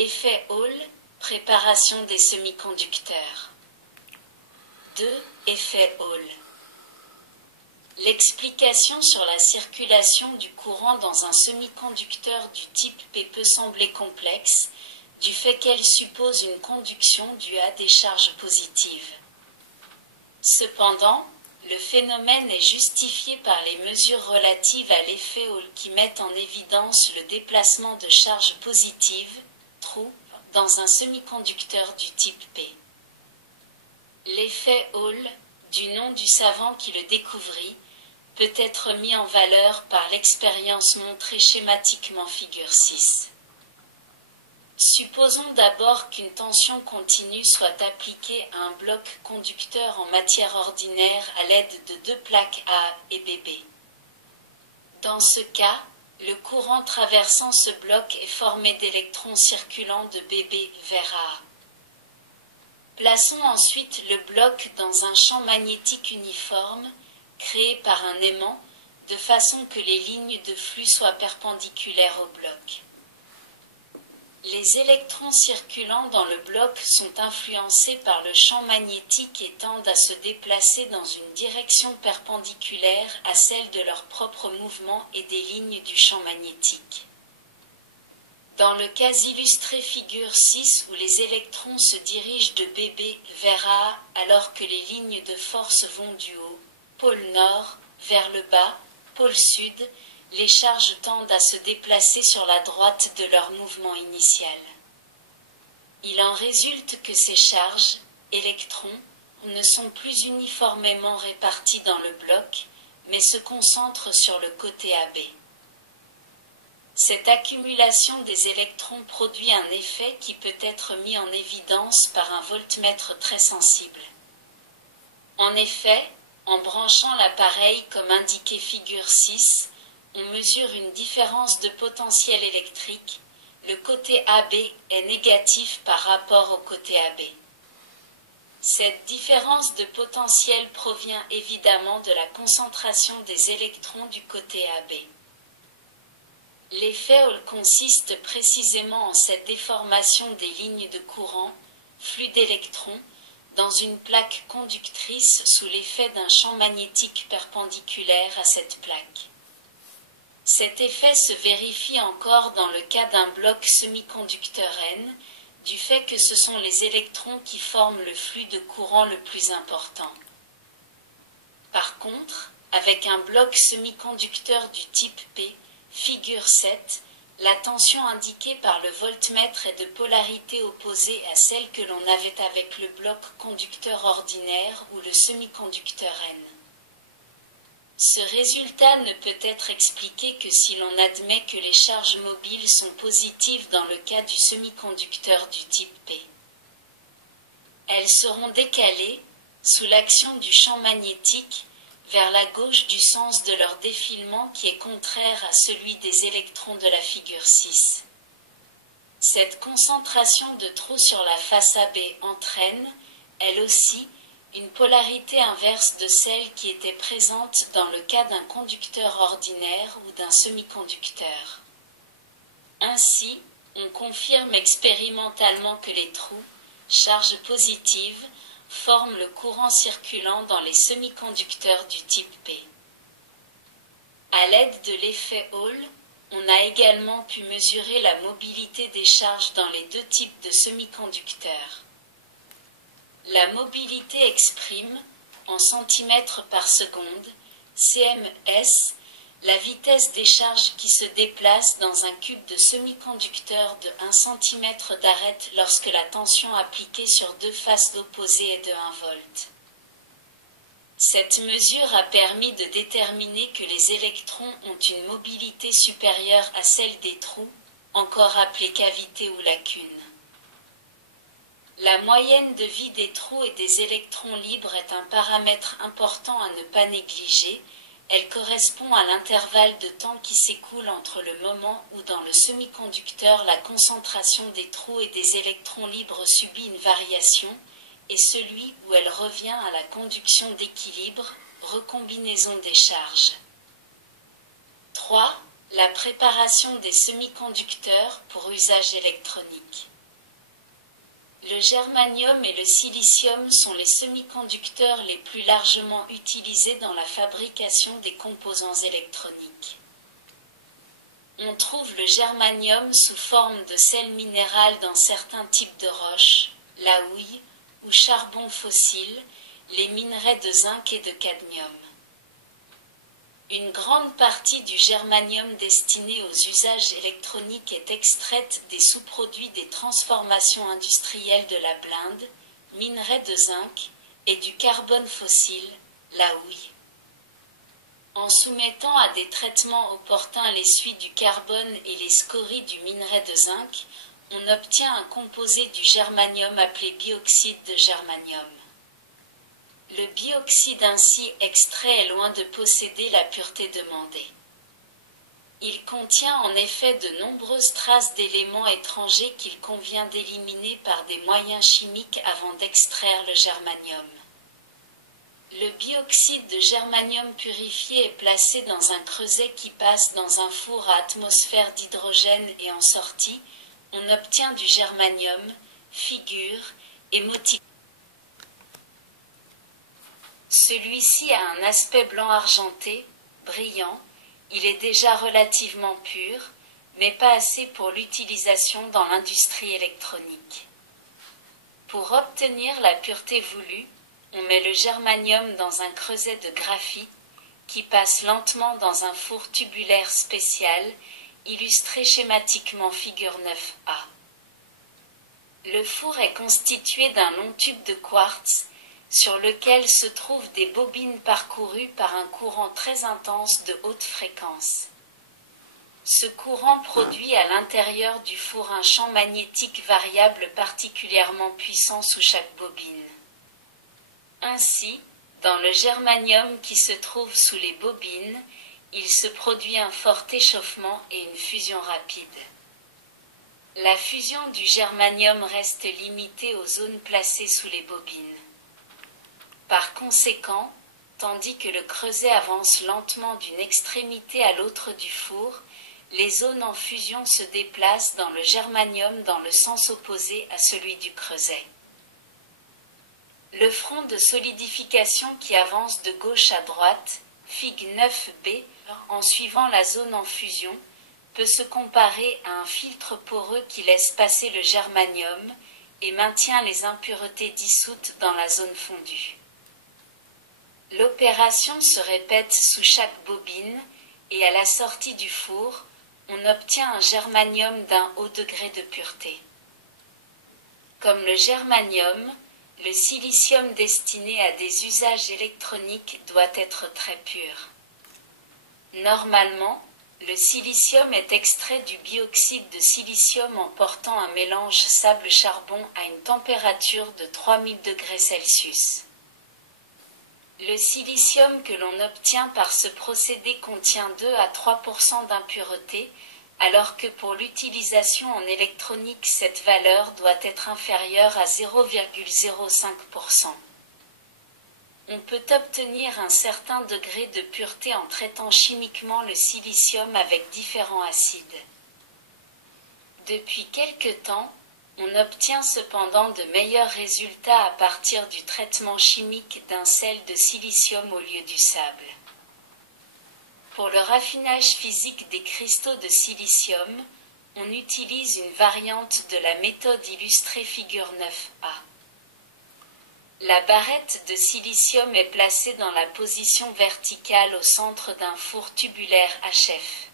Effet Hall, préparation des semi-conducteurs. 2. Effet Hall. L'explication sur la circulation du courant dans un semi-conducteur du type P peut sembler complexe, du fait qu'elle suppose une conduction due à des charges positives. Cependant, le phénomène est justifié par les mesures relatives à l'effet Hall qui mettent en évidence le déplacement de charges positives, trous, dans un semi-conducteur du type P. L'effet Hall, du nom du savant qui le découvrit, peut être mis en valeur par l'expérience montrée schématiquement figure 6. Supposons d'abord qu'une tension continue soit appliquée à un bloc conducteur en matière ordinaire à l'aide de deux plaques A et BB. Dans ce cas, le courant traversant ce bloc est formé d'électrons circulant de BB vers A. Plaçons ensuite le bloc dans un champ magnétique uniforme, créé par un aimant, de façon que les lignes de flux soient perpendiculaires au bloc. Les électrons circulant dans le bloc sont influencés par le champ magnétique et tendent à se déplacer dans une direction perpendiculaire à celle de leur propre mouvement et des lignes du champ magnétique. Dans le cas illustré figure 6 où les électrons se dirigent de BB vers A alors que les lignes de force vont du haut, pôle nord, vers le bas, pôle sud, les charges tendent à se déplacer sur la droite de leur mouvement initial. Il en résulte que ces charges, électrons, ne sont plus uniformément réparties dans le bloc, mais se concentrent sur le côté AB. Cette accumulation des électrons produit un effet qui peut être mis en évidence par un voltmètre très sensible. En effet, en branchant l'appareil comme indiqué figure 6, on mesure une différence de potentiel électrique. Le côté AB est négatif par rapport au côté AB. Cette différence de potentiel provient évidemment de la concentration des électrons du côté AB. L'effet Hall consiste précisément en cette déformation des lignes de courant, flux d'électrons, dans une plaque conductrice sous l'effet d'un champ magnétique perpendiculaire à cette plaque. Cet effet se vérifie encore dans le cas d'un bloc semi-conducteur N, du fait que ce sont les électrons qui forment le flux de courant le plus important. Par contre, avec un bloc semi-conducteur du type P, figure 7, la tension indiquée par le voltmètre est de polarité opposée à celle que l'on avait avec le bloc conducteur ordinaire ou le semi-conducteur N. Ce résultat ne peut être expliqué que si l'on admet que les charges mobiles sont positives dans le cas du semi-conducteur du type P. Elles seront décalées, sous l'action du champ magnétique, vers la gauche du sens de leur défilement qui est contraire à celui des électrons de la figure 6. Cette concentration de trous sur la face AB entraîne, elle aussi, une polarité inverse de celle qui était présente dans le cas d'un conducteur ordinaire ou d'un semi-conducteur. Ainsi, on confirme expérimentalement que les trous, charges positives, forment le courant circulant dans les semi-conducteurs du type P. À l'aide de l'effet Hall, on a également pu mesurer la mobilité des charges dans les deux types de semi-conducteurs. La mobilité exprime, en centimètres par seconde, cms, la vitesse des charges qui se déplacent dans un cube de semi-conducteur de 1 cm d'arête lorsque la tension appliquée sur deux faces opposées est de 1 volt. Cette mesure a permis de déterminer que les électrons ont une mobilité supérieure à celle des trous, encore appelés cavités ou lacunes. La moyenne de vie des trous et des électrons libres est un paramètre important à ne pas négliger. Elle correspond à l'intervalle de temps qui s'écoule entre le moment où dans le semi-conducteur la concentration des trous et des électrons libres subit une variation, et celui où elle revient à la conduction d'équilibre, recombinaison des charges. 3. La préparation des semi-conducteurs pour usage électronique. Le germanium et le silicium sont les semi-conducteurs les plus largement utilisés dans la fabrication des composants électroniques. On trouve le germanium sous forme de sel minéral dans certains types de roches, la houille ou charbon fossile, les minerais de zinc et de cadmium. Une grande partie du germanium destiné aux usages électroniques est extraite des sous-produits des transformations industrielles de la blinde, minerais de zinc, et du carbone fossile, la houille. En soumettant à des traitements opportuns les suies du carbone et les scories du minerai de zinc, on obtient un composé du germanium appelé bioxyde de germanium. Le bioxyde ainsi extrait est loin de posséder la pureté demandée. Il contient en effet de nombreuses traces d'éléments étrangers qu'il convient d'éliminer par des moyens chimiques avant d'extraire le germanium. Le bioxyde de germanium purifié est placé dans un creuset qui passe dans un four à atmosphère d'hydrogène et en sortie, on obtient du germanium, figure, hémotique. Celui-ci a un aspect blanc argenté, brillant, il est déjà relativement pur, mais pas assez pour l'utilisation dans l'industrie électronique. Pour obtenir la pureté voulue, on met le germanium dans un creuset de graphite qui passe lentement dans un four tubulaire spécial, illustré schématiquement figure 9a. Le four est constitué d'un long tube de quartz sur lequel se trouvent des bobines parcourues par un courant très intense de haute fréquence. Ce courant produit à l'intérieur du four un champ magnétique variable particulièrement puissant sous chaque bobine. Ainsi, dans le germanium qui se trouve sous les bobines, il se produit un fort échauffement et une fusion rapide. La fusion du germanium reste limitée aux zones placées sous les bobines. Par conséquent, tandis que le creuset avance lentement d'une extrémité à l'autre du four, les zones en fusion se déplacent dans le germanium dans le sens opposé à celui du creuset. Le front de solidification qui avance de gauche à droite, fig 9b, en suivant la zone en fusion, peut se comparer à un filtre poreux qui laisse passer le germanium et maintient les impuretés dissoutes dans la zone fondue. L'opération se répète sous chaque bobine et à la sortie du four, on obtient un germanium d'un haut degré de pureté. Comme le germanium, le silicium destiné à des usages électroniques doit être très pur. Normalement, le silicium est extrait du bioxyde de silicium en portant un mélange sable-charbon à une température de 3000 degrés Celsius. Le silicium que l'on obtient par ce procédé contient 2 à 3% d'impureté, alors que pour l'utilisation en électronique cette valeur doit être inférieure à 0,05%. On peut obtenir un certain degré de pureté en traitant chimiquement le silicium avec différents acides. Depuis quelque temps, on obtient cependant de meilleurs résultats à partir du traitement chimique d'un sel de silicium au lieu du sable. Pour le raffinage physique des cristaux de silicium, on utilise une variante de la méthode illustrée figure 9a. La barrette de silicium est placée dans la position verticale au centre d'un four tubulaire HF.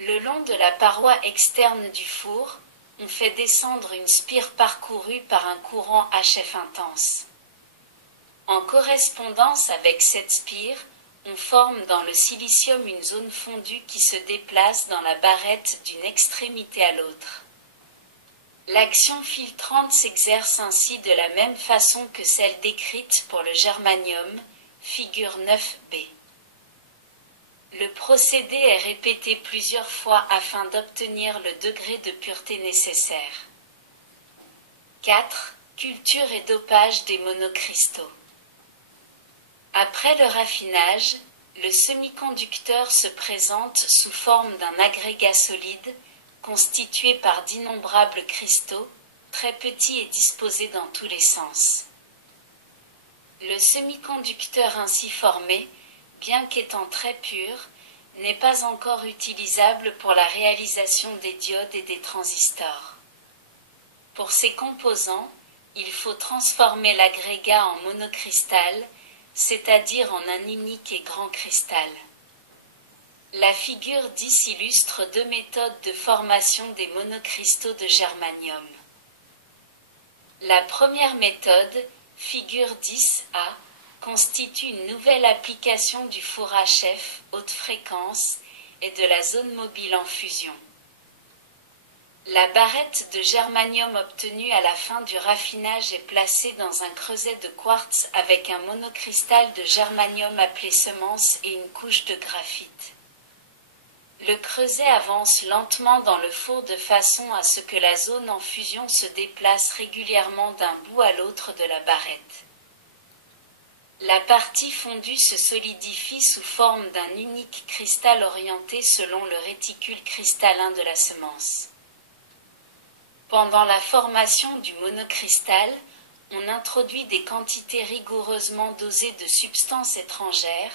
Le long de la paroi externe du four, on fait descendre une spire parcourue par un courant HF intense. En correspondance avec cette spire, on forme dans le silicium une zone fondue qui se déplace dans la barrette d'une extrémité à l'autre. L'action filtrante s'exerce ainsi de la même façon que celle décrite pour le germanium, figure 9b. Le procédé est répété plusieurs fois afin d'obtenir le degré de pureté nécessaire. 4. Culture et dopage des monocristaux. Après le raffinage, Le semi-conducteur se présente sous forme d'un agrégat solide, constitué par d'innombrables cristaux, très petits et disposés dans tous les sens. Le semi-conducteur ainsi formé, bien qu'étant très pur, n'est pas encore utilisable pour la réalisation des diodes et des transistors. Pour ces composants, il faut transformer l'agrégat en monocristal, c'est-à-dire en un unique et grand cristal. La figure 10 illustre deux méthodes de formation des monocristaux de germanium. La première méthode, figure 10A, constitue une nouvelle application du four HF, haute fréquence, et de la zone mobile en fusion. La barrette de germanium obtenue à la fin du raffinage est placée dans un creuset de quartz avec un monocristal de germanium appelé semence et une couche de graphite. Le creuset avance lentement dans le four de façon à ce que la zone en fusion se déplace régulièrement d'un bout à l'autre de la barrette. La partie fondue se solidifie sous forme d'un unique cristal orienté selon le réticule cristallin de la semence. Pendant la formation du monocristal, on introduit des quantités rigoureusement dosées de substances étrangères,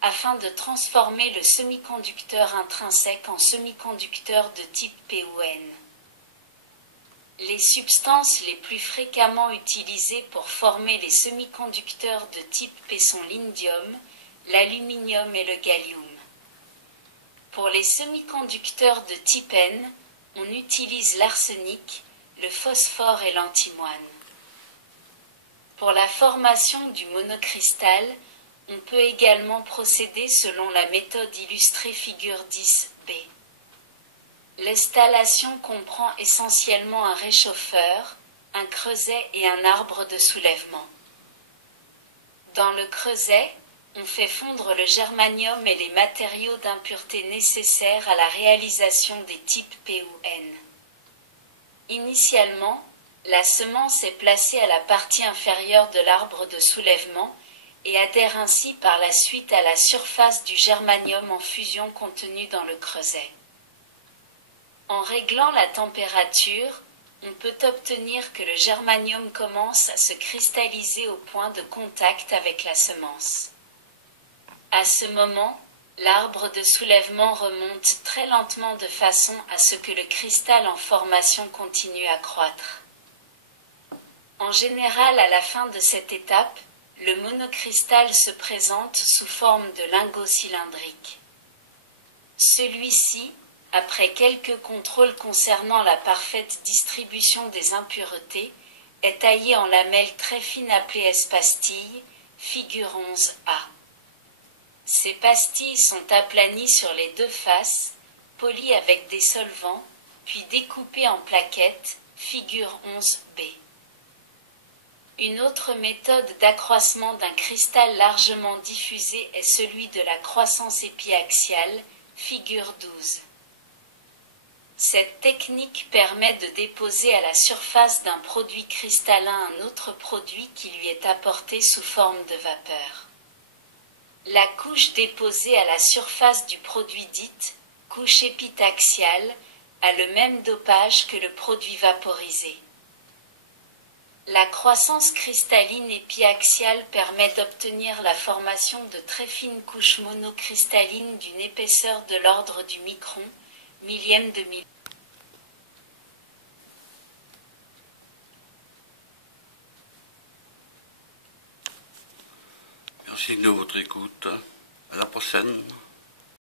afin de transformer le semi-conducteur intrinsèque en semi-conducteur de type P ou N. Les substances les plus fréquemment utilisées pour former les semi-conducteurs de type P sont l'indium, l'aluminium et le gallium. Pour les semi-conducteurs de type N, on utilise l'arsenic, le phosphore et l'antimoine. Pour la formation du monocristal, on peut également procéder selon la méthode illustrée figure 10b. L'installation comprend essentiellement un réchauffeur, un creuset et un arbre de soulèvement. Dans le creuset, on fait fondre le germanium et les matériaux d'impureté nécessaires à la réalisation des types P ou N. Initialement, la semence est placée à la partie inférieure de l'arbre de soulèvement et adhère ainsi par la suite à la surface du germanium en fusion contenu dans le creuset. En réglant la température, on peut obtenir que le germanium commence à se cristalliser au point de contact avec la semence. À ce moment, l'arbre de soulèvement remonte très lentement de façon à ce que le cristal en formation continue à croître. En général, à la fin de cette étape, le monocristal se présente sous forme de lingot cylindrique. Celui-ci, après quelques contrôles concernant la parfaite distribution des impuretés, est taillé en lamelles très fines appelées S-pastilles, figure 11A. Ces pastilles sont aplanies sur les deux faces, polies avec des solvants, puis découpées en plaquettes, figure 11B. Une autre méthode d'accroissement d'un cristal largement diffusé est celui de la croissance épiaxiale, figure 12. Cette technique permet de déposer à la surface d'un produit cristallin un autre produit qui lui est apporté sous forme de vapeur. La couche déposée à la surface du produit dite couche épitaxiale a le même dopage que le produit vaporisé. La croissance cristalline épiaxiale permet d'obtenir la formation de très fines couches monocristallines d'une épaisseur de l'ordre du micron, millième de millimètre. Merci de votre écoute. À la prochaine.